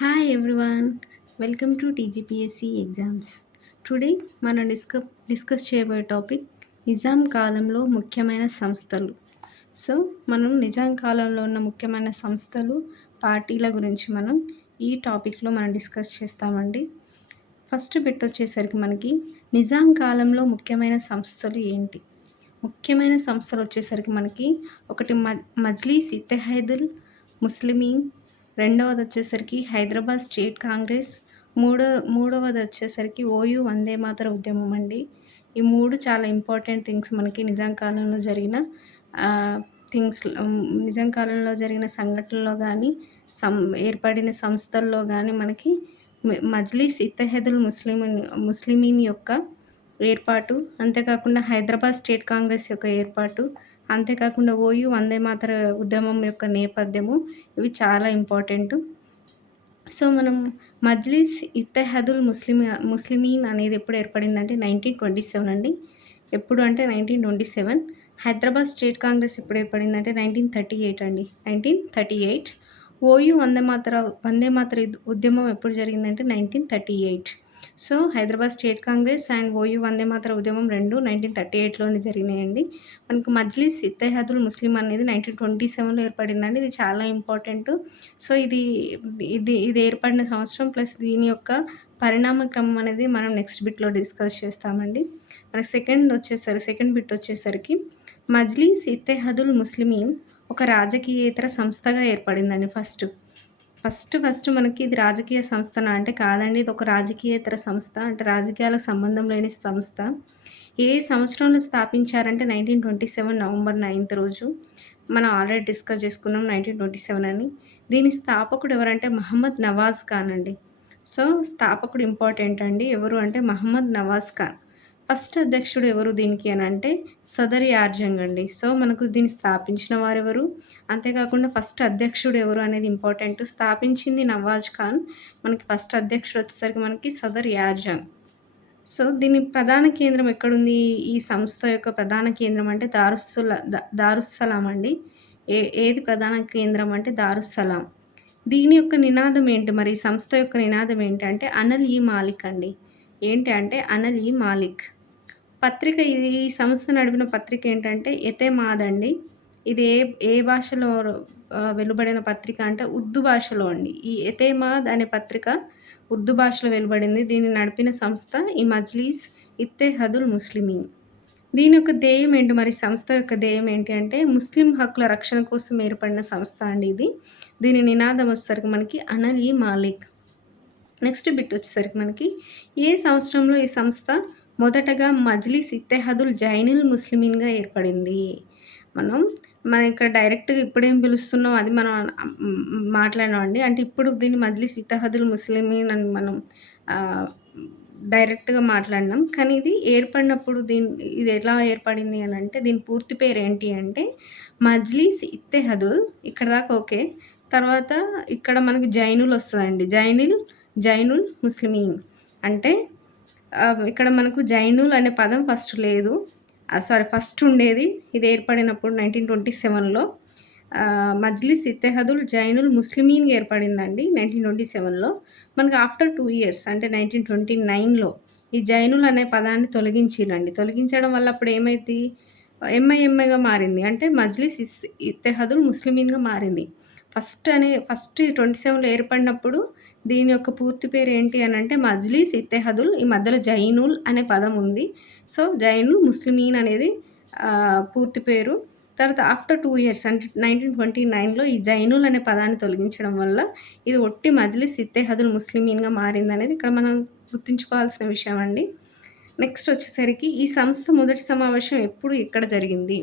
Hi everyone, welcome to TGPSC exams. Today మనం discuss చేయబోయే topic Nizam కాలంలో ముఖ్యమైన సంస్థలు. సో మనం నిజాం కాలంలో ఉన్న ముఖ్యమైన సంస్థలు, పార్టీల గురించి మనం ఈ టాపిక్లో మనం డిస్కస్ చేస్తామండి. ఫస్ట్ బిట్ వచ్చేసరికి మనకి నిజాం కాలంలో ముఖ్యమైన సంస్థలు ఏంటి? ముఖ్యమైన సంస్థలు వచ్చేసరికి మనకి ఒకటి మజ్లీస్ ఇత్తెహాదుల్ ముస్లిమీన్, రెండవది వచ్చేసరికి హైదరాబాద్ స్టేట్ కాంగ్రెస్, మూడవది వచ్చేసరికి ఓయూ వందే మాతర ఉద్యమం అండి. ఈ మూడు చాలా ఇంపార్టెంట్ థింగ్స్ మనకి నిజాం కాలంలో జరిగిన నిజాం కాలంలో జరిగిన సంఘటనలో కానీ ఏర్పడిన సంస్థల్లో కానీ మనకి మజ్లీస్ ఇత్తెహాదుల్ ముస్లిమీన్ యొక్క ఏర్పాటు, అంతేకాకుండా హైదరాబాద్ స్టేట్ కాంగ్రెస్ యొక్క ఏర్పాటు, అంతేకాకుండా ఓయూ వందే మాతర ఉద్యమం యొక్క నేపథ్యము, ఇవి చాలా ఇంపార్టెంటు. సో మనం మజ్లిస్ ఇత్తెహాదుల్ ముస్లిమీన్ అనేది ఎప్పుడు ఏర్పడిందంటే 1927 అండి. ఎప్పుడు అంటే 1927. హైదరాబాద్ స్టేట్ కాంగ్రెస్ ఎప్పుడు ఏర్పడిందంటే 1938 అండి. 1938. ఓయూ వందే మాతర ఉద్యమం ఎప్పుడు జరిగిందంటే 1938. So Hyderabad State Congress and OU Vande Mataram ఉద్యమం రెండు 1938లోనే జరిగినాయండి. మనకు మజ్లిస్ ఇత్తెహాదుల్ ముస్లిం అనేది 1927లో ఏర్పడిందండి. ఇది చాలా ఇంపార్టెంట్. సో ఇది ఇది ఇది ఏర్పడిన సంవత్సరం ప్లస్ దీని యొక్క పరిణామ క్రమం అనేది మనం నెక్స్ట్ బిట్లో డిస్కస్ చేస్తామండి. మనకి సెకండ్ బిట్ వచ్చేసరికి మజ్లిస్ ఇత్తెహాదుల్ ముస్లిమీన్ ఒక రాజకీయేతర సంస్థగా ఏర్పడిందండి. ఫస్ట్ మనకి ఇది రాజకీయ సంస్థనా అంటే కాదండి. ఇది ఒక రాజకీయేతర సంస్థ, అంటే రాజకీయాలకు సంబంధం లేని సంస్థ. ఏ సంవత్సరంలో స్థాపించారంటే 1927 నవంబర్ 9th రోజు. మనం ఆల్రెడీ డిస్కస్ చేసుకున్నాం 1927 అని. దీని స్థాపకుడు ఎవరంటే మహమ్మద్ నవాజ్ ఖాన్ అండి. సో స్థాపకుడు ఇంపార్టెంట్ అండి. ఎవరు అంటే మహమ్మద్ నవాజ్ ఖాన్. ఫస్ట్ అధ్యక్షుడు ఎవరు దీనికి అని అంటే సదర్ యార్జంగ్ అండి. సో మనకు దీన్ని స్థాపించిన వారెవరు, అంతేకాకుండా ఫస్ట్ అధ్యక్షుడు ఎవరు అనేది ఇంపార్టెంట్. స్థాపించింది నవాజ్ ఖాన్, మనకి ఫస్ట్ అధ్యక్షుడు వచ్చేసరికి మనకి సదర్ యార్జంగ్. సో దీని ప్రధాన కేంద్రం ఎక్కడుంది? ఈ సంస్థ యొక్క ప్రధాన కేంద్రం అంటే దారుస్సలాం అండి. ఏది ప్రధాన కేంద్రం అంటే దారుస్సలాం. దీని యొక్క నినాదం ఏంటి మరి? ఈ సంస్థ యొక్క నినాదం ఏంటంటే అనల్ ఈ మాలిక్ అండి. ఏంటి అంటే అనల్ ఈ మాలిక్. పత్రిక, ఈ సంస్థ నడిపిన పత్రిక ఏంటంటే ఎతెమాద్ అండి. ఇది ఏ భాషలో వెలువడిన పత్రిక అంటే ఉర్దూ భాషలో అండి. ఈ ఎతెమాద్ అనే పత్రిక ఉర్దూ భాషలో వెలువడింది. దీన్ని నడిపిన సంస్థ ఈ మజ్లిస్ ఇత్తెహాదుల్ ముస్లిమీన్. దీని యొక్క ధ్యేయం ఏంటి మరి? సంస్థ యొక్క ధ్యేయం ఏంటి అంటే ముస్లిం హక్కుల రక్షణ కోసం ఏర్పడిన సంస్థ అండి ఇది. దీని నినాదం వచ్చేసరికి మనకి అనల్ ఈ మాలిక్. నెక్స్ట్ బిట్ వచ్చేసరికి మనకి ఏ సంవత్సరంలో ఈ సంస్థ మొదటగా మజ్లిస్ ఇత్తెహాదుల్ జైనుల్ ముస్లిమీన్గా ఏర్పడింది? మనం ఇక్కడ డైరెక్ట్గా ఇప్పుడేం పిలుస్తున్నాం అది మనం మాట్లాడినామండి. అంటే ఇప్పుడు దీన్ని మజ్లిస్ ఇత్తెహాదుల్ ముస్లిమీన్ అని మనం డైరెక్ట్గా మాట్లాడినాం. కానీ ఇది ఏర్పడినప్పుడు ఇది ఎలా ఏర్పడింది అని అంటే దీని పూర్తి పేరు ఏంటి అంటే మజ్లిస్ ఇత్తెహాదుల్. ఇక్కడ దాకా ఓకే. తర్వాత ఇక్కడ మనకి జైనుల్ వస్తుందండి. జైనుల్ ముస్లిమీన్ అంటే ఇక్కడ మనకు జైనుల్ అనే పదం ఫస్ట్ లేదు. ఫస్ట్ ఉండేది. ఇది ఏర్పడినప్పుడు 1927లో మజ్లిస్ ఇత్తెహాదుల్ జైనుల్ ముస్లిమీన్గా ఏర్పడిందండి 1927లో. మనకు ఆఫ్టర్ 2 years అంటే 1929లో ఈ జైనుల్ అనే పదాన్ని తొలగించిరండి. తొలగించడం వల్ల అప్పుడు ఏమైంది? ఎంఐఎంఐగా మారింది. అంటే మజ్లిస్ ఇత్తెహాదుల్ ముస్లిమీన్గా మారింది. ఫస్ట్ 27లో ఏర్పడినప్పుడు దీని యొక్క పూర్తి పేరు ఏంటి అని అంటే మజ్లిస్ ఇత్తెహాదుల్, ఈ మధ్యలో జైనుల్ అనే పదం ఉంది. సో జైనుల్ ముస్లిమీన్ అనేది పూర్తి పేరు. తర్వాత ఆఫ్టర్ 2 years అంటే 1929లో ఈ జైనుల్ అనే పదాన్ని తొలగించడం వల్ల ఇది ఒట్టి మజ్లిస్ ఇత్తెహాదుల్ ముస్లిమీన్గా మారిందనేది ఇక్కడ మనం గుర్తుంచుకోవాల్సిన విషయం అండి. నెక్స్ట్ వచ్చేసరికి ఈ సంస్థ మొదటి సమావేశం ఎప్పుడు, ఎక్కడ జరిగింది?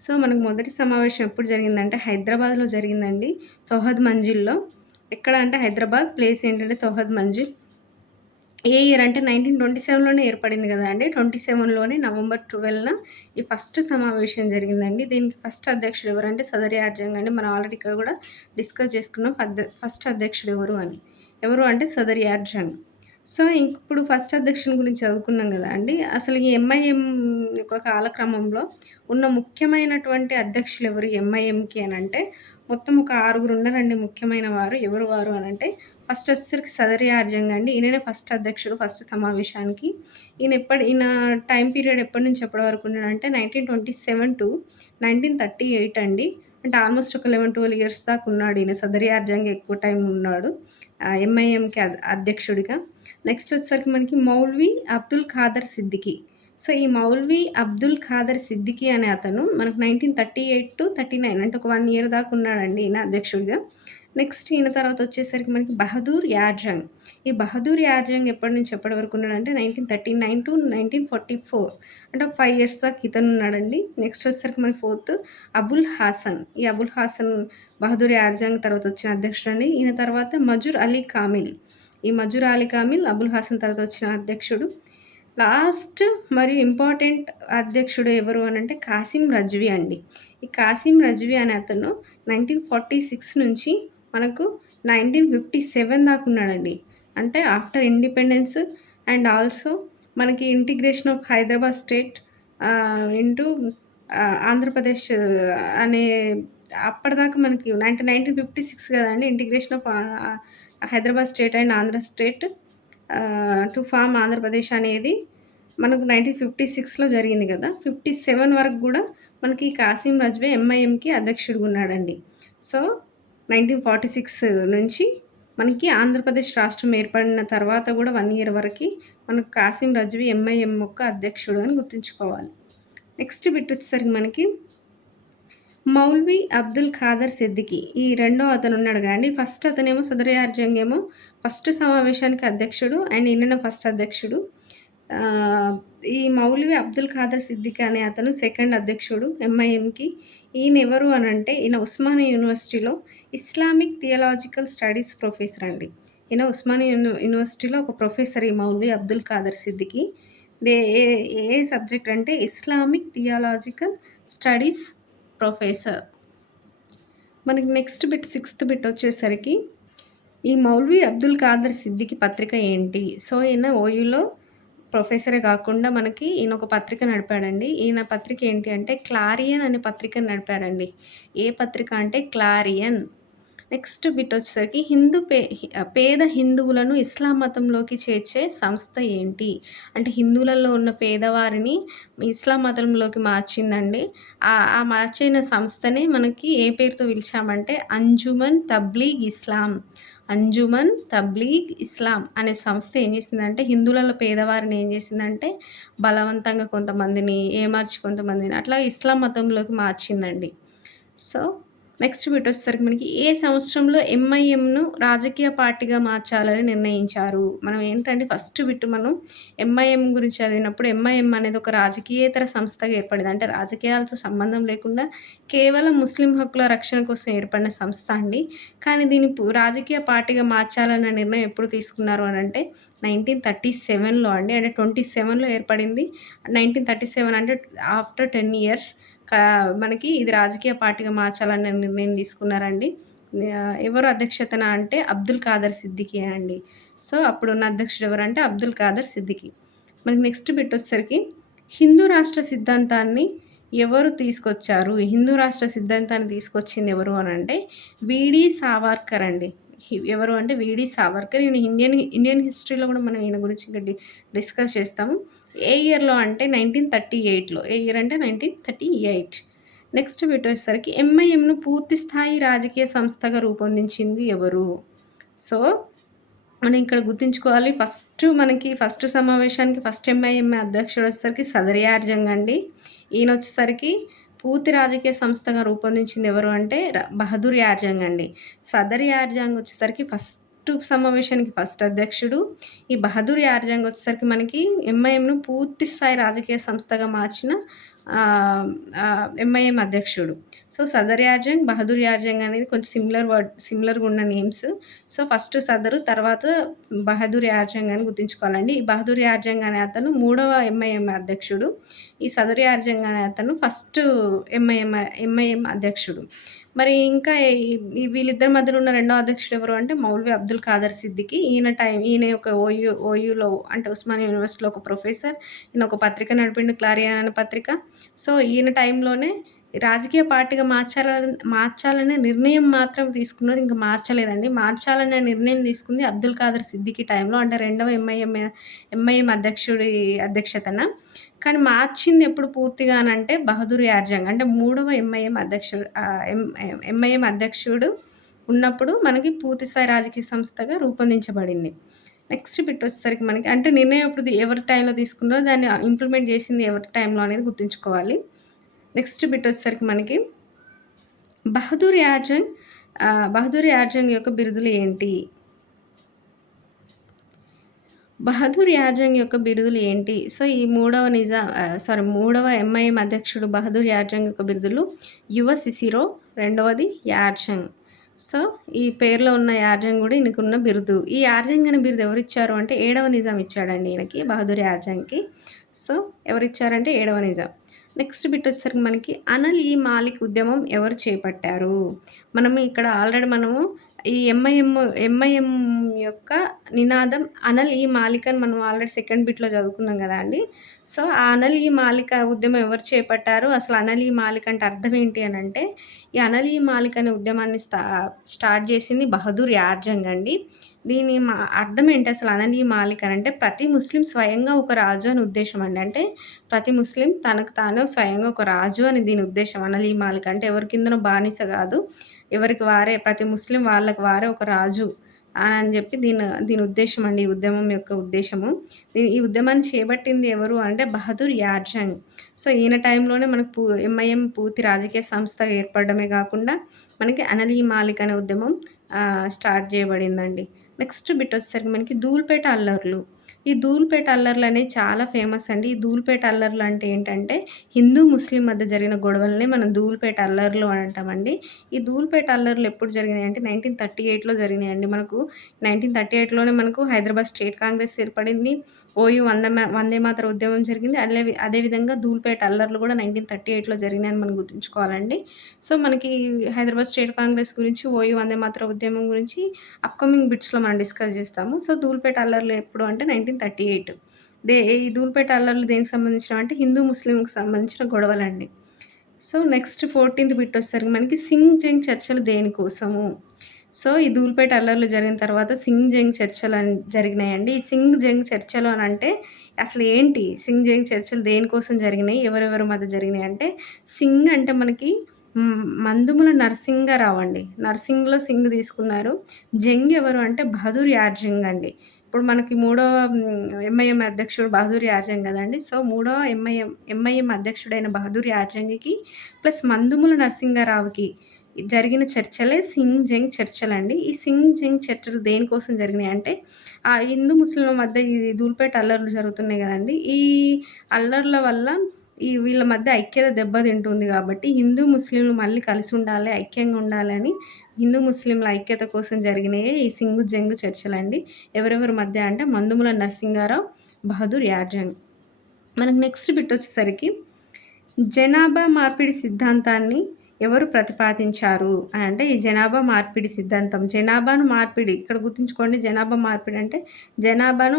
సో మనకు మొదటి సమావేశం ఎప్పుడు జరిగిందంటే హైదరాబాద్లో జరిగిందండి. తౌహద్ మంజిల్లో. ఎక్కడ అంటే హైదరాబాద్, ప్లేస్ ఏంటంటే తౌహద్ మంజిల్. ఏ ఇయర్ అంటే 1927లోనే ఏర్పడింది కదా అండి. 27లోనే నవంబర్ 12న ఈ ఫస్ట్ సమావేశం జరిగిందండి. దీనికి ఫస్ట్ అధ్యక్షుడు ఎవరంటే సదర్ యార్జంగ్ అండి. మనం ఆల్రెడీ ఇక్కడ కూడా డిస్కస్ చేసుకున్నాం ఫస్ట్ అధ్యక్షుడు ఎవరు అంటే సదర్ యార్జంగ్. సో ఇప్పుడు ఫస్ట్ అధ్యక్షుని గురించి చదువుకున్నాం కదా అండి. అసలు ఈ ఎంఐఎం యొక్క కాలక్రమంలో ఉన్న ముఖ్యమైనటువంటి అధ్యక్షులు ఎవరు ఎంఐఎంకి అనంటే, మొత్తం ఒక 6గురు ఉన్నారండి ముఖ్యమైన వారు. ఎవరు వారు అనంటే, ఫస్ట్ వచ్చేసరికి సదరి యార్జంగ్ అండి. ఈయననే ఫస్ట్ అధ్యక్షుడు ఫస్ట్ సమావేశానికి. ఈయన టైమ్ పీరియడ్ ఎప్పటి నుంచి ఎప్పటి వరకు ఉన్నాడంటే 1927-1938 అండి. అంటే ఆల్మోస్ట్ ఒక 11, 12 ఇయర్స్ దాకా ఉన్నాడు ఈయన. సదరి యార్జంగ్ ఎక్కువ టైం ఉన్నాడు. ఎంఐఎంకి అధ్యక్షుడిగా. నెక్స్ట్ వచ్చేసరికి మనకి మౌల్వి అబ్దుల్ ఖాదర్ సిద్దికీ. సో, ఈ మౌల్వి అబ్దుల్ ఖాదర్ సిద్దికీ అనే అతను మనకు 1938-39 అంటే ఒక 1 ఇయర్ దాకా ఉన్నాడండి ఈయన అధ్యక్షుడిగా. నెక్స్ట్ ఈయన తర్వాత వచ్చేసరికి మనకి బహదూర్ యాజంగ్. ఈ బహదూర్ యాజంగ్ ఎప్పటి నుంచి ఎప్పటి వరకు ఉన్నాడంటే 1939-1944 అంటే ఒక 5 ఇయర్స్ దాకా ఇతను ఉన్నాడండి. నెక్స్ట్ వచ్చేసరికి మనకి ఫోర్త్ అబుల్ హాసన్. ఈ అబుల్ హాసన్ బహదూర్ యాజంగ్ తర్వాత వచ్చిన అధ్యక్షుడండి. ఈయన తర్వాత మజూర్ అలీ కామిల్. ఈ మజూర్ అలీ కామిల్ అబుల్ హాసన్ తర్వాత వచ్చిన అధ్యక్షుడు. లాస్ట్ మరియు ఇంపార్టెంట్ అధ్యక్షుడు ఎవరు అనంటే కాసిం రజ్వీ అండి. ఈ కాసిం రజ్వీ అనే అతను 1946 నుంచి మనకు 1957 దాకా ఉన్నాడండి. అంటే ఆఫ్టర్ ఇండిపెండెన్స్ అండ్ ఆల్సో మనకి integration of Hyderabad state into Andhra Pradesh అనే అప్పటిదాకా మనకి 1956 కదండీ integration of Hyderabad state and Andhra state to form Andhra Pradesh అనేది మనకు 1956లో జరిగింది కదా! 57 వరకు గూడా మనకి కాసిం రజ్వీ ఎంఐఎంకి అధ్యక్షుడిగా ఉన్నాడండి. సో, 1946 నుంచి మనకి ఆంధ్రప్రదేశ్ రాష్ట్రం ఏర్పడిన తర్వాత గూడా 1 ఇయర్ వరకి మనకు కాసిం రజ్వీ ఎంఐఎం యొక్క అధ్యక్షుడు అని గుర్తుంచుకోవాలి. నెక్స్ట్ బిట్ వచ్చేసరికి మనకి మౌల్వి అబ్దుల్ ఖాదర్ సిద్దికీ. ఈ రెండో అతను ఉన్నాడు కదండీ! ఫస్ట్ అతనేమో సదర్ యార్జంగ్ ఏమో ఫస్ట్ సమావేశానికి అధ్యక్షుడు. అండ్ ఈయననే ఫస్ట్ అధ్యక్షుడు. ఈ మౌల్వి అబ్దుల్ ఖాదర్ సిద్దికీ అనే అతను సెకండ్ అధ్యక్షుడు ఎంఐఎంకి. ఈయన ఎవరు అనంటే ఈయన ఉస్మానియా యూనివర్సిటీలో ఇస్లామిక్ థియలాజికల్ స్టడీస్ ప్రొఫెసర్ అండి. ఈయన ఉస్మానియా యూనివర్సిటీలో ఒక ప్రొఫెసర్ ఈ మౌల్వి అబ్దుల్ ఖాదర్ సిద్దికీ. ఏ ఏ సబ్జెక్ట్ అంటే ఇస్లామిక్ థియలాజికల్ స్టడీస్ ప్రొఫెసర్. మనకి నెక్స్ట్ బిట్ సిక్స్త్ బిట్ వచ్చేసరికి ఈ మౌల్వి అబ్దుల్ ఖాదర్ సిద్దికీ పత్రిక ఏంటి? సో, ఈయన ఓయూలో ప్రొఫెసరే కాకుండా మనకి ఈయన ఒక పత్రిక నడిపాడండి. ఈయన పత్రిక ఏంటి అంటే క్లారియన్ అనే పత్రికను నడిపాడండి. ఏ పత్రిక అంటే క్లారియన్. నెక్స్ట్ బిట్ వచ్చేసరికి పేద హిందువులను ఇస్లాం మతంలోకి చేర్చే సంస్థ ఏంటి? అంటే హిందువులలో ఉన్న పేదవారిని ఇస్లాం మతంలోకి మార్చిందండి. ఆ మార్చిన సంస్థనే మనకి ఏ పేరుతో పిలిచామంటే అంజుమన్ తబ్లీగ్ ఇస్లాం. అంజుమన్ తబ్లీగ్ ఇస్లాం అనే సంస్థ ఏం చేసిందంటే హిందువులలో పేదవారిని ఏం చేసిందంటే బలవంతంగా కొంతమందిని ఏమార్చి కొంతమందిని అట్లా ఇస్లాం మతంలోకి మార్చిందండి. సో, నెక్స్ట్ బిట్ వచ్చేసరికి మనకి ఏ సంవత్సరంలో ఎంఐఎంను రాజకీయ పార్టీగా మార్చాలని నిర్ణయించారు? మనం ఏంటంటే ఫస్ట్ బిట్ మనం ఎంఐఎం గురించి చదివినప్పుడు ఎంఐఎం అనేది ఒక రాజకీయేతర సంస్థగా ఏర్పడింది. అంటే రాజకీయాలతో సంబంధం లేకుండా కేవలం ముస్లిం హక్కుల రక్షణ కోసం ఏర్పడిన సంస్థ అండి. కానీ దీన్ని రాజకీయ పార్టీగా మార్చాలన్న నిర్ణయం ఎప్పుడు తీసుకున్నారు అనంటే 1937లో అండి. అంటే 27లో ఏర్పడింది. 1937 అంటే ఆఫ్టర్ 10 ఇయర్స్ మనకి ఇది రాజకీయ పార్టీగా మార్చాలనే నిర్ణయం తీసుకున్నారండి. ఎవరు అధ్యక్షతన అంటే అబ్దుల్ ఖాదర్ సిద్దికీ అండి. సో, అప్పుడున్న అధ్యక్షుడు ఎవరంటే అబ్దుల్ ఖాదర్ సిద్దికీ. మనకి నెక్స్ట్ బిట్ వచ్చేసరికి హిందూ రాష్ట్ర సిద్ధాంతాన్ని ఎవరు తీసుకొచ్చారు? హిందూ రాష్ట్ర సిద్ధాంతాన్ని తీసుకొచ్చింది ఎవరు అనంటే వీడీ సావర్కర్ అండి. ఎవరు అంటే వీడీ సావర్కర్. ఈయన ఇండియన్ హిస్టరీలో కూడా మనం ఈయన గురించి ఇంకా డిస్కస్ చేస్తాము. ఏ ఇయర్‌లో అంటే 1938లో. ఏ ఇయర్ అంటే 1938. నెక్స్ట్ బిట్ వచ్చేసరికి ఎంఐఎంను పూర్తి స్థాయి రాజకీయ సంస్థగా రూపొందించింది ఎవరు? సో, మనం ఇక్కడ గుర్తుంచుకోవాలి ఫస్ట్ సమావేశానికి ఫస్ట్ ఎంఐఎం అధ్యక్షుడు వచ్చేసరికి సదర్ యార్జంగ్ అండి. ఈయన వచ్చేసరికి పూర్తి రాజకీయ సంస్థగా రూపొందించింది ఎవరు అంటే బహదూర్ యార్జంగ్ అండి. సదర్ యార్జంగ్ వచ్చేసరికి ఫస్ట్ సమావేశానికి ఫస్ట్ అధ్యక్షుడు. ఈ బహదూర్ యార్జంగ్ వచ్చేసరికి మనకి ఎంఐఎంను పూర్తి స్థాయి రాజకీయ సంస్థగా మార్చిన ఎంఐఎం అధ్యక్షుడు. సో, సదర్ యార్జంగ్, బహదూర్ యార్జంగ్ అనేది కొంచెం సిమిలర్‌గా ఉన్న నేమ్స్. సో, ఫస్ట్ సదరు, తర్వాత బహదూర్ యార్జంగ్ అని గుర్తుంచుకోవాలండి. ఈ బహదూర్ యార్జంగ్ అనే అతను మూడవ ఎంఐఎం అధ్యక్షుడు. ఈ సదర్ యార్జంగ్ అనే అతను ఫస్ట్ ఎంఐఎం అధ్యక్షుడు. మరి ఇంకా ఈ వీళ్ళిద్దరి మధ్యలో ఉన్న రెండో అధ్యక్షుడు ఎవరు అంటే మౌల్వి అబ్దుల్ ఖాదర్ సిద్దికీ. ఈయన ఒక ఓయూలో అంటే ఉస్మానియా యూనివర్సిటీలో ఒక ప్రొఫెసర్. ఈయన ఒక పత్రిక నడిపిండు, క్లారియాన్ అనే పత్రిక. సో, ఈయన టైంలోనే రాజకీయ పార్టీగా మార్చాలనే నిర్ణయం మాత్రం తీసుకున్నారు. ఇంక మార్చలేదండి. మార్చాలనే నిర్ణయం తీసుకుంది అబ్దుల్ ఖాదర్ సిద్దికీ టైంలో. అంటే రెండవ ఎంఐఎం అధ్యక్షుడి అధ్యక్షతన. కానీ మార్చింది ఎప్పుడు పూర్తిగా అనంటే బహదూర్ యార్జంగ్ అంటే మూడవ ఎంఐఎం అధ్యక్షుడు ఉన్నప్పుడు మనకి పూర్తి స్థాయి రాజకీయ సంస్థగా రూపొందించబడింది. నెక్స్ట్ బిట్ వచ్చేసరికి మనకి అంటే నిర్ణయం ఇప్పుడు ఎవరి టైంలో తీసుకున్నారో దాన్ని ఇంప్లిమెంట్ చేసింది ఎవరి టైంలో అనేది గుర్తుంచుకోవాలి. నెక్స్ట్ బిట్ వచ్చేసరికి మనకి బహదూర్ యార్జంగ్ యొక్క బిరుదులు ఏంటి? బహదూర్ యార్జంగ్ యొక్క బిరుదులు ఏంటి? సో, ఈ మూడవ ఎంఐఎం అధ్యక్షుడు బహదూర్ యార్జంగ్ యొక్క బిరుదులు యువ సిసిరో, రెండవది యార్జంగ్. సో, ఈ పేరులో ఉన్న యార్జంగ్ గూడా ఈయనకున్న బిరుదు. ఈ యార్జంగ్ అనే బిరుదు ఎవరిచ్చారు అంటే ఏడవ నిజాం ఇచ్చాడండి ఈయనకి, బహదూర్ యార్జంగ్‌కి. సో, ఎవరిచ్చారంటే ఏడవ నిజాం. నెక్స్ట్ బిట్ వచ్చేసరికి మనకి అనల్-ఈ-మాలిక్ ఉద్యమం ఎవరు చేపట్టారు? ఇక్కడ ఆల్రెడీ మనము ఈ ఎంఐఎం యొక్క నినాదం అనల్-ఈ-మాలిక్ అని మనం ఆల్రెడీ సెకండ్ బిట్‌లో చదువుకున్నాం గదండీ! సో, ఆ అనల్-ఈ-మాలిక్ ఉద్యమం ఎవరు చేపట్టారు? అసలు అనల్-ఈ-మాలిక్ అంటే అర్థం ఏంటి అనంటే, ఈ అనల్-ఈ-మాలిక్ అనే ఉద్యమాన్ని స్టార్ట్ చేసింది బహదూర్ యార్జంగ్ అండి. దీని అర్థం ఏంటి అసలు అనల్-ఈ-మాలిక్ అనంటే ప్రతి ముస్లిం స్వయంగా ఒక రాజు అని ఉద్దేశ్యం అండి. అంటే ప్రతి ముస్లిం తనకు తాను స్వయంగా ఒక రాజు అని దీని ఉద్దేశ్యం. అనల్-ఈ-మాలిక్ అంటే ఎవరి కిందనో బానిస గాదు. ఎవరికి వారే ప్రతి ముస్లిం వాళ్ళకి వారే ఒక రాజు అని జెప్పి దీని ఉద్దేశ్యం అండి. ఈ ఉద్యమం యొక్క ఉద్దేశ్యము. ఈ ఉద్యమాన్ని చేపట్టింది ఎవరు అంటే బహదూర్ యార్జంగ్. సో, ఈయన టైంలోనే మనకు ఎంఐఎం పూర్తి రాజకీయ సంస్థగా ఏర్పడడమే గాకుండా మనకి అనల్-ఈ-మాలిక్ అనే ఉద్యమం స్టార్ట్ చేయబడిందండి. నెక్స్ట్ బిట్ వచ్చేసరికి మనకి ధూల్పేట అల్లర్లు. ఈ ధూల్పేట అల్లర్లనేవి చాలా ఫేమస్ అండి. ఈ ధూల్పేట అల్లర్లు అంటే ఏంటంటే హిందూ, ముస్లిం మధ్య జరిగిన గొడవలనే మనం ధూల్పేట అల్లర్లు అని అంటామండి. ఈ ధూల్పేట అల్లర్లు ఎప్పుడు జరిగినాయంటే 1938లో జరిగినాయండి. 1938లోనే మనకు హైదరాబాద్ స్టేట్ కాంగ్రెస్ ఏర్పడింది. ఓయూ వందే మాతర ఉద్యమం జరిగింది. అదేవిధంగా ధూల్పేట అల్లర్లు కూడా 1938లో జరిగినాయని మనం గుర్తుంచుకోవాలండి. సో, మనకి హైదరాబాద్ స్టేట్ కాంగ్రెస్ గురించి, ఓయూ వందే మాతర ఉద్యమం గురించి అప్‌కమింగ్ బిట్స్‌లో మనం డిస్కస్ చేస్తాము. సో, ధూల్పేట అల్లర్లు ఎప్పుడు అంటే 1938. ఈ ధూల్పేట అల్లర్లు దేనికి సంబంధించినవంటే హిందూ, ముస్లింకి సంబంధించిన గొడవలండి. సో, నెక్స్ట్ 14థ్ బిట్ వచ్చేసరికి మనకి సింగ్ జంగ్ చర్చలు దేనికోసము? సో, ఈ ధూల్పేట అల్లర్లు జరిగిన తర్వాత సింగ్ జంగ్ చర్చలని జరిగినాయండి. ఈ సింగ్ జంగ్ చర్చలు అనంటే అసలు ఏంటి? సింగ్ జంగ్ చర్చలు దేనికోసం జరిగినాయి? ఎవరెవరి మధ్య జరిగినాయి అంటే సింగ్ అంటే మనకి మందుముల నరసింగరావు అండి. నర్సింగ్‌లో సింగ్ తీసుకున్నారు. జంగ్ ఎవరు అంటే బహదూర్ యార్జంగ్ అండి. ఇప్పుడు మనకి మూడవ ఎంఐఎం అధ్యక్షుడు బహదూర్ యార్జంగ్ గదండీ! సో, మూడవ ఎంఐఎం అధ్యక్షుడైన బహదూర్ యార్జంగ్‌కి ప్లస్ మందుముల నరసింగరావుకి జరిగిన చర్చలే సింగ్ జంగ్ చర్చలండి. ఈ సింగ్ జంగ్ చర్చలు దేనికోసం జరిగినాయంటే హిందూ, ముస్లింల మధ్య ఈ ధూల్పేట అల్లర్లు జరుగుతున్నాయి గదండీ! ఈ అల్లర్ల వల్ల వీళ్ళ మధ్య ఐక్యత దెబ్బతింటుంది గాబట్టి హిందూ, ముస్లింలు మళ్ళీ కలిసుండాలి, ఐక్యంగా ఉండాలని హిందూ, ముస్లింల ఐక్యత కోసం జరిగినయే ఈ సింగు జంగు చర్చలండి. ఎవరెవరి మధ్య అంటే మందుముల నరసింగారావు, బహదూర్ యార్జంగ్. మనకు నెక్స్ట్ బిట్ వచ్చేసరికి జనాభా మార్పిడి సిద్ధాంతాన్ని ఎవరు ప్రతిపాదించారు అని అంటే ఈ జనాభా మార్పిడి సిద్ధాంతం. జనాభాను మార్పిడి ఇక్కడ గుర్తుంచుకోండి. జనాభా మార్పిడి అంటే జనాభాను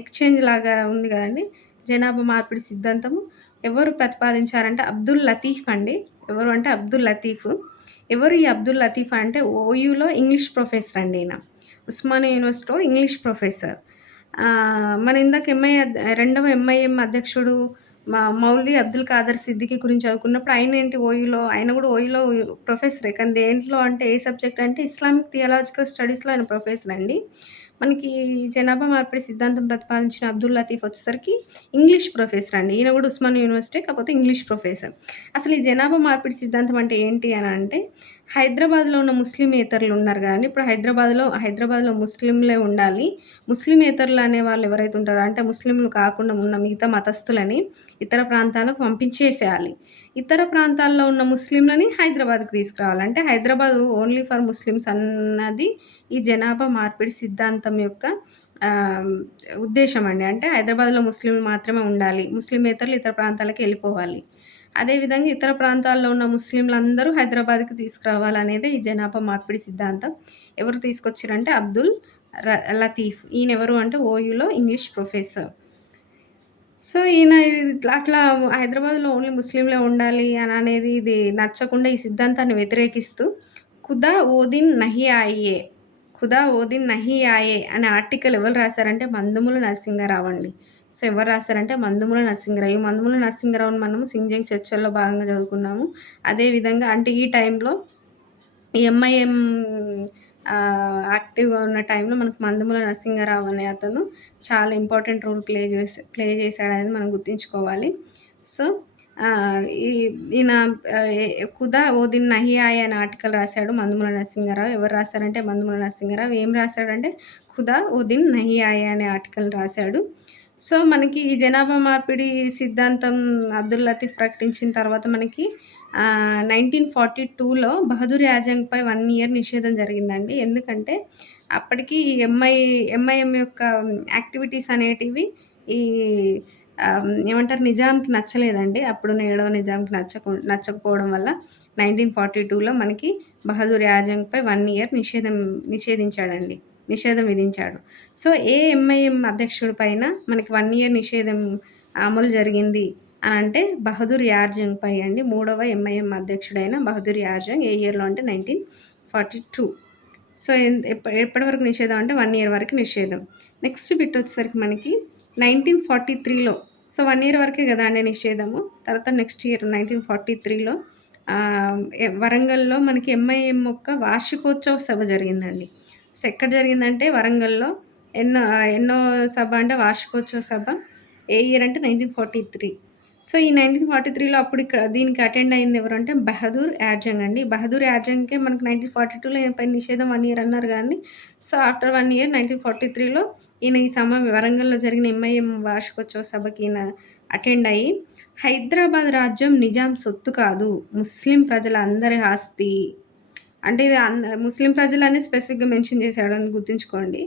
ఎక్స్‌చేంజ్ లాగా ఉంది గదండీ! జనాభా మార్పిడి సిద్ధాంతము ఎవరు ప్రతిపాదించారంటే అబ్దుల్ లతీఫ్ అండి. ఎవరు అంటే అబ్దుల్ లతీఫ్. ఎవరు ఈ అబ్దుల్ లతీఫ్ అంటే ఓయూలో ఇంగ్లీష్ ప్రొఫెసర్ అండి ఈయన. ఉస్మానియా యూనివర్సిటీలో ఇంగ్లీష్ ప్రొఫెసర్. మన ఇందాక రెండవ ఎంఐఎం అధ్యక్షుడు మౌల్వి అబ్దుల్ ఖాదర్ సిద్దికీ గురించి చదువుకున్నప్పుడు ఆయన గూడా ఓయూలో ప్రొఫెసరే. కానీ దేంట్లో అంటే ఏ సబ్జెక్ట్ అంటే ఇస్లామిక్ థియలాజికల్ స్టడీస్‌లో ఆయన ప్రొఫెసర్ అండి. మనకి జనాభా మార్పిడి సిద్ధాంతం ప్రతిపాదించిన అబ్దుల్ లతీఫ్ వచ్చేసరికి ఇంగ్లీష్ ప్రొఫెసర్ అండి. ఈయన గూడా ఉస్మానియా యూనివర్సిటీ కాకపోతే ఇంగ్లీష్ ప్రొఫెసర్. అసలు ఈ జనాభా మార్పిడి సిద్ధాంతం అంటే ఏంటి అని అంటే హైదరాబాద్‌లో ఉన్న ముస్లిమేతరులు ఉన్నారు గదండీ! ఇప్పుడు హైదరాబాద్‌లో ముస్లింలే ఉండాలి. ముస్లిమేతరులు అనేవాళ్ళు ఎవరైతే ఉంటారో అంటే ముస్లింలు కాకుండా ఉన్న మిగతా మతస్థులని ఇతర ప్రాంతాలకు పంపించేసేయాలి. ఇతర ప్రాంతాల్లో ఉన్న ముస్లింలని హైదరాబాద్‌కి తీసుకురావాలి. అంటే హైదరాబాద్ ఓన్లీ ఫర్ ముస్లిమ్స్ అన్నది ఈ జనాభా మార్పిడి సిద్ధాంతం యొక్క ఆహ్, ఉద్దేశ్యం అండి. అంటే హైదరాబాద్‌లో ముస్లింలు మాత్రమే ఉండాలి. ముస్లిమేతరులు ఇతర ప్రాంతాలకెళ్ళిపోవాలి. అదే విధంగా ఇతర ప్రాంతాల్లో ఉన్న ముస్లింలందరూ హైదరాబాద్‌కి తీసుకురావాలనేదే ఈ జనాభా మార్పిడి సిద్ధాంతం. ఎవరు తీసుకొచ్చిరంటే అబ్దుల్ ర లతీఫ్. ఈయనెవరు అంటే ఓయూలో ఇంగ్లీష్ ప్రొఫెసర్. సో, ఈయన ఇట్లా అట్లా హైదరాబాద్‌లో ఓన్లీ ముస్లింలే ఉండాలి అనేది ఇది నచ్చకుండా ఈ సిద్ధాంతాన్ని వ్యతిరేకిస్తూ 'ఖుదా ఓ దిన్ నహీ ఆయియే' 'ఖుదా ఓ దిన్ నహీ ఆయే' అనే ఆర్టికల్ ఎవరు రాసారంటే మందుముల నరసింహారావు అండి. సో, ఎవరు రాసారంటే మందుముల నరసింహారావు. ఈ మందుముల నరసింహారావుని మనము సింజంగ్ చర్చల్లో భాగంగా చదువుకున్నాము. అదే విధంగా అంటే ఈ టైంలో ఎంఐఎం యాక్టివ్‌గా ఉన్న టైంలో మనకు మందమూల నరసింహారావు అనే అతను చాలా ఇంపార్టెంట్ రోల్ ప్లే చేశాడనేది మనం గుర్తుంచుకోవాలి. సో, ఈ ఈయన 'ఖుదా ఓ దిన్ నహీ ఆయ' అనే ఆర్టికల్ రాసాడు మందమూల నరసింహారావు. ఎవరు రాసారంటే మందమూల నరసింహారావు. ఏం రాసాడంటే 'ఖుదా ఓ దిన్ నహీ ఆయ' అనే ఆర్టికల్ రాసాడు. సో, మనకి ఈ జనాభా మార్పిడి సిద్ధాంతం అబ్దుల్ లతీఫ్ ప్రకటించిన తర్వాత మనకి 1942లో బహదూర్ యాజంగ్‌పై 1 ఇయర్ నిషేధం జరిగిందండి. ఎందుకంటే అప్పటికి ఎంఐఎం యొక్క యాక్టివిటీస్ అనేటివి ఈ ఏమంటారు నిజాంకి నచ్చలేదండి. అప్పుడున్న ఏడవ నిజాంకి నచ్చకపోవడం వల్ల 1942లో మనకి బహదూర్ యాజంగ్‌పై 1 ఇయర్ నిషేధించాడండి. నిషేధం విధించాడు. సో, ఏ ఎంఐఎం అధ్యక్షుడి పైన మనకి 1 ఇయర్ నిషేధం అమలు జరిగింది అనంటే బహదూర్ యార్జంగ్‌పై అండి. మూడవ ఎంఐఎం అధ్యక్షుడైన బహదూర్ యార్జంగ్ ఏ ఇయర్‌లో అంటే 1942. సో, ఎప్పటి వరకు నిషేధం అంటే 1 ఇయర్ వరకు నిషేధం. నెక్స్ట్ బిట్ వచ్చేసరికి మనకి 1943లో సో, 1 ఇయర్ వరకే గదా అండి నిషేధము. తర్వాత నెక్స్ట్ ఇయర్ 1943లో వరంగల్‌లో మనకి ఎంఐఎం యొక్క వార్షికోత్సవ సభ జరిగిందండి. సో, ఎక్కడ జరిగిందంటే వరంగల్‌లో ఎన్నో సభ అంటే వార్షికోత్సవ సభ ఏ ఇయర్ అంటే 1943. సో, ఈ 1943లో అప్పుడు దీనికి అటెండ్ అయింది ఎవరంటే బహదూర్ యార్జంగ్ అండి. బహదూర్ యార్జంగ్‌కే మనకు 1942లో పైన నిషేధం 1 ఇయర్ అన్నారు గానీ, సో, ఆఫ్టర్ 1 ఇయర్ 1943లో ఈయన ఈ వరంగల్‌లో జరిగిన ఎంఐఎం వార్షికోత్సవ సభకి ఈయన అటెండ్ అయ్యి, హైదరాబాద్ రాజ్యం నిజాం సొత్తు కాదు, ముస్లిం ప్రజల అందరి ఆస్తి. అంటే ఇది ముస్లిం ప్రజలని స్పెసిఫిక్‌గా మెన్షన్ చేశాడని గుర్తుంచుకోండి.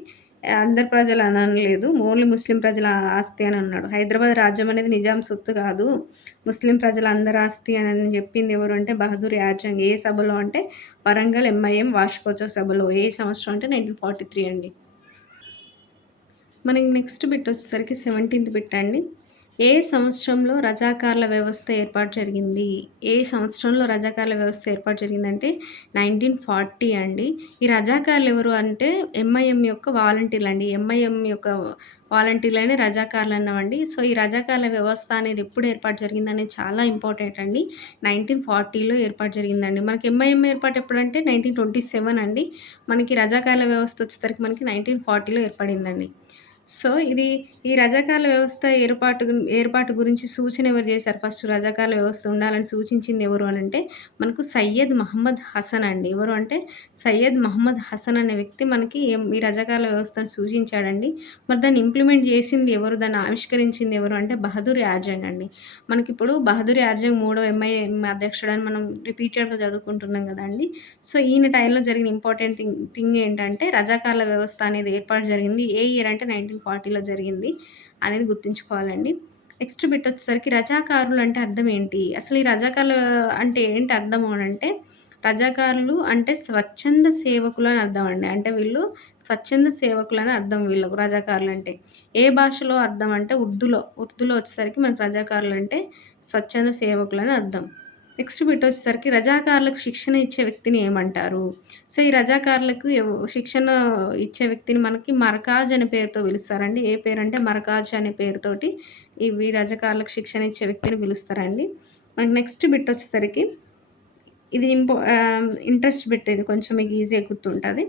అందరి ప్రజలు అని అనలేదు. ఓన్లీ ముస్లిం ప్రజల ఆస్తి అని అన్నాడు. హైదరాబాద్ రాజ్యం అనేది నిజాం సొత్తు కాదు. ముస్లిం ప్రజల అందరి ఆస్తి అని చెప్పింది ఎవరు అంటే బహదూర్ యాజంగ్. ఏ సభలో అంటే వరంగల్ ఎంఐఎం వార్షికోత్సవ సభలో. ఏ సంవత్సరం అంటే 1943 అండి. మనకి నెక్స్ట్ బిట్ వచ్చేసరికి 17థ్ బిట్ అండి. ఏ సంవత్సరంలో రజాకార్ల వ్యవస్థ ఏర్పాటు జరిగింది? ఏ సంవత్సరంలో రజాకార్ల వ్యవస్థ ఏర్పాటు జరిగిందంటే 1940 అండి. ఈ రజాకార్లు ఎవరు అంటే ఎంఐఎం యొక్క వాలంటీర్లండి. ఎంఐఎం యొక్క వాలంటీర్లనే రజాకార్లు అన్నామండి. సో, ఈ రజాకార్ల వ్యవస్థ అనేది ఎప్పుడు ఏర్పాటు జరిగిందనేది చాలా ఇంపార్టెంట్ అండి. 1940లో ఏర్పాటు జరిగిందండి. మనకి ఎంఐఎం ఏర్పాటు ఎప్పుడంటే 1927 అండి. మనకి రజాకార్ల వ్యవస్థ వచ్చేసరికి మనకి 1940లో ఏర్పడిందండి. సో, ఈ రజాకార్ల వ్యవస్థ ఏర్పాటు గురించి సూచన ఎవరు చేశారు? ఫస్ట్ రజాకార్ల వ్యవస్థ ఉండాలని సూచించింది ఎవరు అనంటే, మనకు సయ్యద్ మహమ్మద్ హసన్ అండి. ఎవరు అంటే సయ్యద్ మహమ్మద్ హసన్ అనే వ్యక్తి మనకి ఈ రజాకార్ల వ్యవస్థను సూచించాడండి. మరి దాన్ని ఇంప్లిమెంట్ చేసింది ఎవరు? దాన్ని ఆవిష్కరించింది ఎవరు అంటే బహదూర్ యార్జంగ్ అండి. మనకిప్పుడు బహదూర్ యార్జంగ్ మూడో ఎంఐఎం అధ్యక్షుడని మనం రిపీటెడ్‌గా చదువుకుంటున్నాం గదండీ! సో, ఈయన టైంలో జరిగిన ఇంపార్టెంట్ థింగ్ ఏంటంటే రజాకార్ల వ్యవస్థ అనేది ఏర్పాటు జరిగింది. ఏ ఇయర్ అంటే 1940లో జరిగింది అనేది గుర్తుంచుకోవాలండి. నెక్స్ట్ బిట్ వచ్చేసరికి రజాకారులు అంటే అర్థం ఏంటి? అసలు ఈ రజాకార్లు అంటే ఏంటి అర్థము అనంటే, రజాకారులు అంటే స్వచ్ఛంద సేవకులు అని అర్థం అండి. అంటే వీళ్ళు స్వచ్ఛంద సేవకులని అర్థం వీళ్ళకు రజాకారులంటే. ఏ భాషలో అర్థం అంటే ఉర్దూలో వచ్చేసరికి మనకు రజాకారులంటే స్వచ్ఛంద సేవకులని అర్థం. నెక్స్ట్ బిట్ వచ్చేసరికి రజాకార్లకు శిక్షణ ఇచ్చే వ్యక్తిని ఏమంటారు? సో, ఈ రజాకార్లకు శిక్షణ ఇచ్చే వ్యక్తిని మనకి మర్కాజ్ అనే పేరుతో పిలుస్తారండి. ఏ పేరంటే మర్కాజ్ అనే పేరుతోటి ఇవి రజాకార్లకు శిక్షణ ఇచ్చే వ్యక్తిని పిలుస్తారండి. మనకి నెక్స్ట్ బిట్ వచ్చేసరికి ఇది ఇంట్రెస్ట్ బిట్ ఇది కొంచెం మీకు ఈజీగా గుర్తుంటది.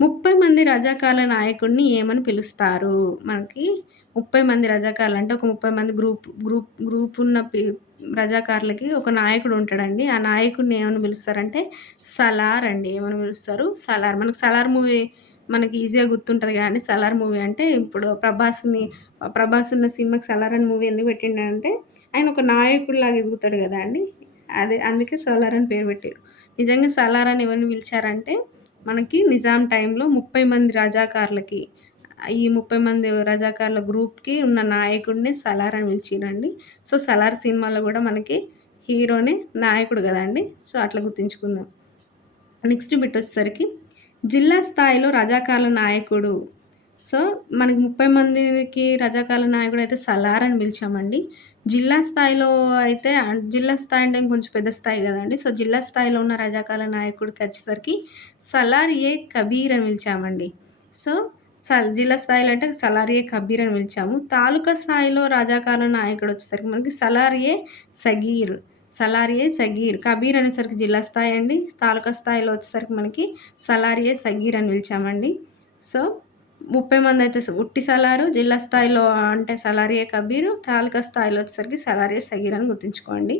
30 మంది రజాకార్ల నాయకుడిని ఏమని పిలుస్తారు? మనకి 30 మంది రజాకార్లు అంటే ఒక 30 మంది గ్రూప్ ఉన్న రజాకార్లకి ఒక నాయకుడు ఉంటాడండి. ఆ నాయకుడిని ఏమని పిలుస్తారంటే సలార్ అండి. ఏమని పిలుస్తారు? సలార్. మనకు 'సలార్' మూవీ మనకి ఈజీగా గుర్తుంటది కదండీ 'సలార్' మూవీ అంటే ఇప్పుడు 'ప్రభాస్' ఉన్న సినిమాకి 'సలార్' అని మూవీ ఎందుకు పెట్టిండంటే ఆయన ఒక నాయకుడిలాగా ఎదుగుతాడు గదండీ! అదే అందుకే 'సలార్' అని పేరు పెట్టిర్రు. నిజంగా 'సలార్' అని ఎవరిని పిలిచారంటే మనకి నిజాం టైంలో 30 మంది రజాకార్లకి ఈ 30 మంది రజాకార్ల గ్రూప్‌కి ఉన్న నాయకుడిని 'సలార్' అని పిలిచిర్రండి. సో, 'సలార్' సినిమాలో గూడా మనకి హీరోనే నాయకుడు గదండీ! సో, అట్లా గుర్తుంచుకుందాం. నెక్స్ట్ బిట్ వచ్చేసరికి జిల్లా స్థాయిలో రజాకార్ల నాయకుడు. సో, మనకి 30 మందికి రజాకార్ల నాయకుడైతే 'సలార్' అని పిలిచామండి. జిల్లా స్థాయిలో అయితే జిల్లా స్థాయి అంటే ఇంకొంచెం పెద్ద స్థాయి గదండీ! సో, జిల్లా స్థాయిలో ఉన్న రజాకార్ల నాయకుడికొచ్చేసరికి 'సలార్ ఏ కబీర్' అని పిలిచామండి. సో, జిల్లా స్థాయిలో అంటే 'సలార్ ఏ కబీర్' అని పిలిచాము. తాలూకా స్థాయిలో రజాకార్ల నాయకుడొచ్చేసరికి మనకి 'సలార్ ఏ సగీర్'. 'సలార్ ఏ సగీర్'. కబీర్ అనేసరికి జిల్లా స్థాయి అండి. తాలూకా స్థాయిలో వచ్చేసరికి మనకి 'సలార్ ఏ సగీర్' అని పిలిచామండి. సో, 30 మందయితే ఉట్టి సలారు, జిల్లా స్థాయిలో అంటే 'సలార్ ఏ కబీర్', తాలూకా స్థాయిలో వచ్చేసరికి 'సలార్ ఏ సగీర్' అని గుర్తుంచుకోండి.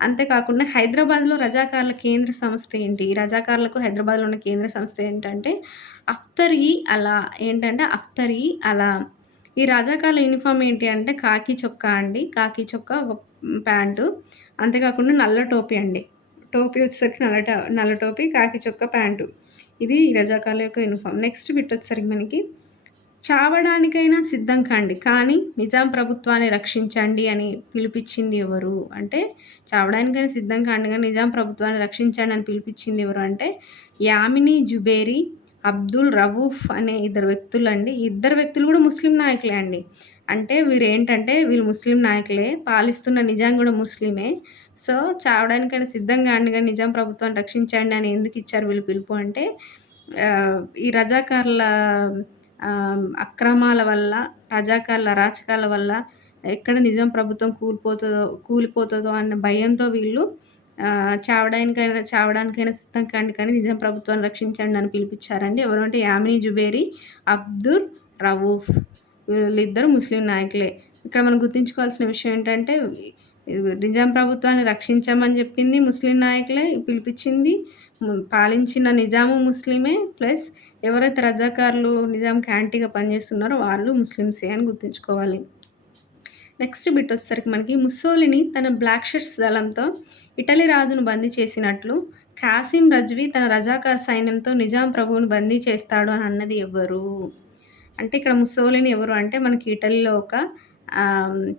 అంతేకాకుండా హైదరాబాద్‌లో రజాకార్ల కేంద్ర సంస్థ ఏంటి? ఈ రజాకార్లకు హైదరాబాద్‌లో ఉన్న కేంద్ర సంస్థ ఏంటంటే అలా. ఏంటంటే అలా. ఈ రజాకార్ల యూనిఫార్మ్ ఏంటి అంటే ఖాకీ చొక్కా అండి. ఖాకీ చొక్కా, ఒక ప్యాంటు. అంతేకాకుండా నల్ల టోపీ అండి. టోపీ వచ్చేసరికి నల్ల టోపీ, ఖాకీ చొక్కా, ప్యాంటు. ఇది రజాకార్ల యొక్క యూనిఫార్మ్. నెక్స్ట్ బిట్ వచ్చేసరికి మనకి చావడానికైనా సిద్ధం కండి. కానీ నిజాం ప్రభుత్వాన్ని రక్షించండి అని పిలిపిచ్చింది ఎవరు? అంటే చావడానికైనా సిద్ధం కాండి గానీ నిజాం ప్రభుత్వాన్ని రక్షించండి అని పిలిపిచ్చింది ఎవరు అంటే యామినీ జుబేరి, అబ్దుల్ రవూఫ్ అనే ఇద్దరు వ్యక్తులండి. ఈ ఇద్దరు వ్యక్తులు గూడా ముస్లిం నాయకులే అండి. అంటే వీళ్ళు ముస్లిం నాయకులే. పాలిస్తున్న నిజాం గూడా ముస్లిమే. సో, చావడానికైనా సిద్ధం గాండి గానీ నిజాం ప్రభుత్వాన్ని రక్షించండి అని ఎందుకిచ్చారు వీళ్ళు పిలుపు అంటే ఈ రజాకార్ల అక్రమాల వల్ల, రజాకార్ల అరాచకాల వల్ల ఎక్కడ నిజాం ప్రభుత్వం కూలిపోతదో అన్న భయంతో వీళ్ళు చావడానికైనా సిద్ధం కండి కానీ నిజాం ప్రభుత్వాన్ని రక్షించండి అని పిలిపిచ్చారండి. ఎవరు అంటే యామినీ జుబేరి, అబ్దుర్ రవూఫ్. వీళ్ళిద్దరూ ముస్లిం నాయకులే. ఇక్కడ మనం గుర్తుంచుకోవాల్సిన విషయం ఏంటంటే నిజాం ప్రభుత్వాన్ని రక్షించమని జెప్పింది ముస్లిం నాయకులే, పిలిపిచ్చింది పాలించిన నిజాము ముస్లిమే. ప్లస్ ఎవరైతే రజాకార్లు నిజాంకి యాంటీగా పనిచేస్తున్నారో వాళ్ళు ముస్లిమ్సే అని గుర్తుంచుకోవాలి. నెక్స్ట్ బిట్ వచ్చేసరికి మనకి ముస్సోలిని తన బ్లాక్ షర్ట్స్ దళంతో ఇటలీ రాజును బందీ చేసినట్లు కాసిం రజ్వీ తన రజాకార్ సైన్యంతో నిజాం ప్రభువును బందీ చేస్తాడు అని అన్నది ఎవరు? అంటే ఇక్కడ ముస్సోలిని ఎవరు అంటే మనకి ఇటలీలో ఒక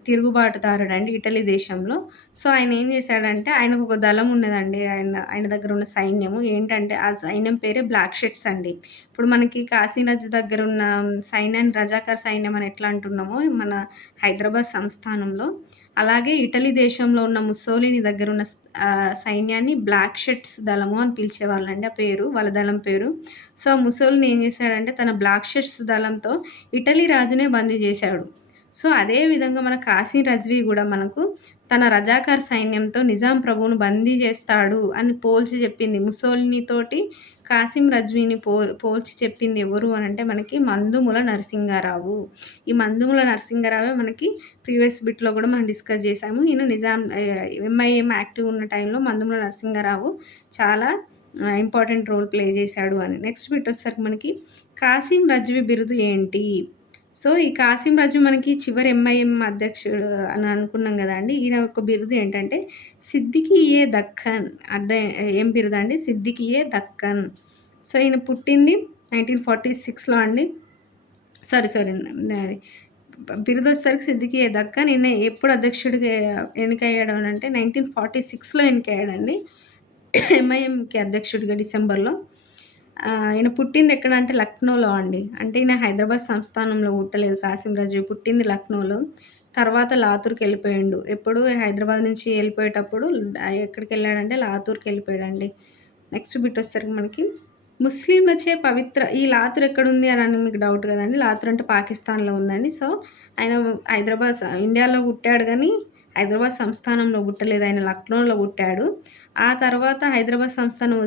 తిరుగుబాటుదారుడండి ఇటలీ దేశంలో. సో, ఆయన ఏం చేశాడంటే ఆయనకొక దళం ఉన్నదండి. ఆయన దగ్గర ఉన్న సైన్యము. ఏంటంటే ఆ సైన్యం పేరే బ్లాక్ షర్ట్స్ అండి. ఇప్పుడు మనకి కాశీనజ్ దగ్గర ఉన్న సైన్యాన్ని రజాకార్ సైన్యం అని ఎట్లా అంటున్నామో మన హైదరాబాద్ సంస్థానంలో, అలాగే ఇటలీ దేశంలో ఉన్న ముస్సోలిని దగ్గరున్న సైన్యాన్ని బ్లాక్ షర్ట్స్ దళము అని పిలిచేవాళ్ళండి. ఆ పేరు వాళ్ళ దళం పేరు. సో, ముస్సోలిని ఏం చేశాడంటే తన బ్లాక్ షర్ట్స్ దళంతో ఇటలీ రాజునే బందీ చేశాడు. సో, అదే విధంగా మన కాసిం రజ్వీ గూడా మనకు తన రజాకార్ సైన్యంతో నిజాం ప్రభువును బందీ చేస్తాడు అని పోల్చి చెప్పింది. ముస్సోలినితోటి కాసిం రజ్వీని పోల్చి చెప్పింది ఎవరు అనంటే మనకి మందుముల నరసింహారావు. ఈ మందుముల నరసింహారావే మనకి ప్రీవియస్ బిట్‌లో గూడా మనం డిస్కస్ చేశాము. ఈయన ఎంఐఎం యాక్టివ్ ఉన్న టైంలో మందుముల నరసింహారావు చాలా ఇంపార్టెంట్ రోల్ ప్లే చేశాడు అని. నెక్స్ట్ బిట్ వచ్చేసరికి మనకి కాసిం రజ్వీ బిరుదు ఏంటి? సో, ఈ కాసిం రజ్వీ మనకి చివరి ఎంఐఎం అధ్యక్షుడు అని అనుకున్నాం గదండీ! ఈయన యొక్క బిరుదు ఏంటంటే సిద్దికీ-ఏ దక్కన్. ఏం బిరుదండి? సిద్దికీ-ఏ-దక్కన్. సో, ఈయన పుట్టింది 1946లో అండి. సారీ బిరుదొచ్చేసరికి సిద్దికీ-ఏ-దక్కన్. ఈయన ఎప్పుడు అధ్యక్షుడిగా ఎన్నికయ్యాడు అనంటే 1946లో ఎన్నికయ్యాడండి. ఎంఐఎంకి అధ్యక్షుడిగా డిసెంబర్‌లో. ఈయన పుట్టింది ఎక్కడంటే లక్నోలో అండి. అంటే ఈయన హైదరాబాద్ సంస్థానంలో పుట్టలేదు కాసిం రజ్వీ. పుట్టింది లక్నోలో. తర్వాత లాతూర్‌కెళ్ళిపోయిండు. ఎప్పుడు హైదరాబాద్ నుంచి ఎళ్ళిపోయేటప్పుడు ఎక్కడికెళ్ళాడంటే లాతూర్‌కెళ్ళిపోయాడండి. నెక్స్ట్ బిట్ వచ్చేసరికి మనకి ముస్లింలచే ఈ లాతూర్ ఎక్కడుంది అని మీకు డౌట్ కదండీ! లాతూర్ అంటే పాకిస్తాన్‌లో ఉందండి. సో, ఆయన ఇండియాలో పుట్టాడు గానీ హైదరాబాద్ సంస్థానంలో పుట్టలేదు. ఆయన లక్నోలో పుట్టాడు. ఆ తర్వాత హైదరాబాద్ సంస్థానం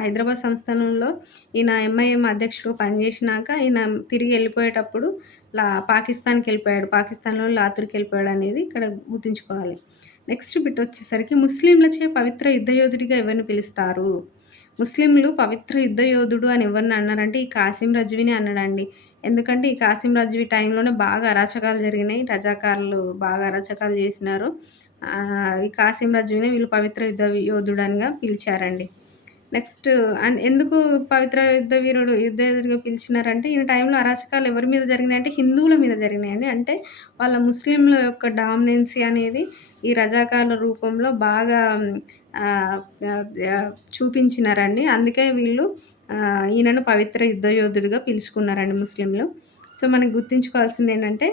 హైదరాబాద్ సంస్థానంలో ఈయన ఎంఐఎం అధ్యక్షుడిగా పనిచేసినాక ఈయన తిరిగి ఎళ్ళిపోయేటప్పుడు పాకిస్తాన్‌కెళ్ళిపోయాడు. పాకిస్తాన్‌లో లాతూర్‌కెళ్ళిపోయాడు అనేది ఇక్కడ గుర్తుంచుకోవాలి. నెక్స్ట్ బిట్ వచ్చేసరికి ముస్లింలచే పవిత్ర యుద్ధయోధుడిగా ఎవరిని పిలుస్తారు? ముస్లింలు పవిత్ర యుద్ధ యోధుడు అని ఎవరిని అన్నారంటే ఈ కాసిం రజ్వీనే అన్నాడండి. ఎందుకంటే ఈ కాసిం రజ్వీ టైంలోనే బాగా అరాచకాలు జరిగినాయి. రజాకార్లు బాగా అరాచకాలు చేసినారు. ఈ కాసిం రజ్వీనే వీళ్ళు పవిత్ర యుద్ధ యోధుడనిగా పిలిచారండి. నెక్స్ట్ ఎందుకు పవిత్ర యుద్ధ యోధుడిగా పిలిచినారంటే ఈయన టైంలో అరాచకాలు ఎవరి మీద జరిగినాయంటే హిందువుల మీద జరిగినాయండి. అంటే వాళ్ళ ముస్లింల యొక్క డామినెన్సీ అనేది ఈ రజాకార్ల రూపంలో బాగా ఆహ్, ఆహ్, ఆహ్, చూపించినారండి. అందుకే వీళ్ళు ఈయనను పవిత్ర యుద్ధ యోధుడిగా పిలుచుకున్నారండి ముస్లింలు. సో, మనకు గుర్తుంచుకోవాల్సిందేంటంటే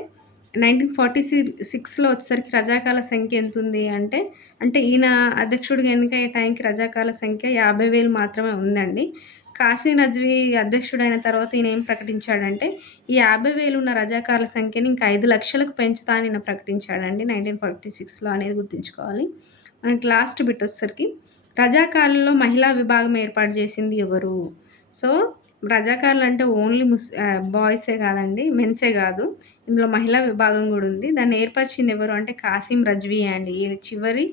1946లో వచ్చేసరికి రజాకార్ల సంఖ్య ఎంతుంది అంటే, ఈయన అధ్యక్షుడిగా ఎన్నికయ్యే టైంకి రజాకార్ల సంఖ్య 50,000 మాత్రమే ఉందండి. కాసీ నజ్వీ అధ్యక్షుడైన తర్వాత ఈయన ఏం ప్రకటించాడంటే, ఈ 50,000 ఉన్న రజాకార్ల సంఖ్యని ఇంకా 5,00,000కు పెంచుతా అని ఈయన ప్రకటించాడండి 1946లో అనేది గుర్తుంచుకోవాలి. మనకి లాస్ట్ బిట్ వచ్చేసరికి రజాకార్లలో మహిళా విభాగం ఏర్పాటు చేసింది ఎవరు? సో, రజాకార్లంటే ఓన్లీ బాయ్సే కాదండి. మెన్సే కాదు. ఇందులో మహిళా విభాగం గూడా ఉంది. దాన్ని ఏర్పరిచింది ఎవరు అంటే కాసిం రజ్వీయే అండి. ఈ చివరి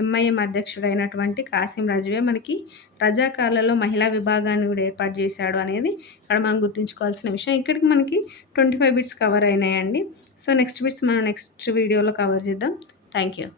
ఎంఐఎం అధ్యక్షుడైనటువంటి కాసిం రజ్వీయే మనకి రజాకార్లలో మహిళా విభాగాన్ని గూడా ఏర్పాటు చేశాడు అనేది ఇక్కడ మనం గుర్తుంచుకోవాల్సిన విషయం. ఇక్కడికి మనకి 25 బిట్స్ కవర్ అయినాయండి. సో, నెక్స్ట్ బిట్స్ మనం నెక్స్ట్ వీడియోలో కవర్ చేద్దాం. Thank you.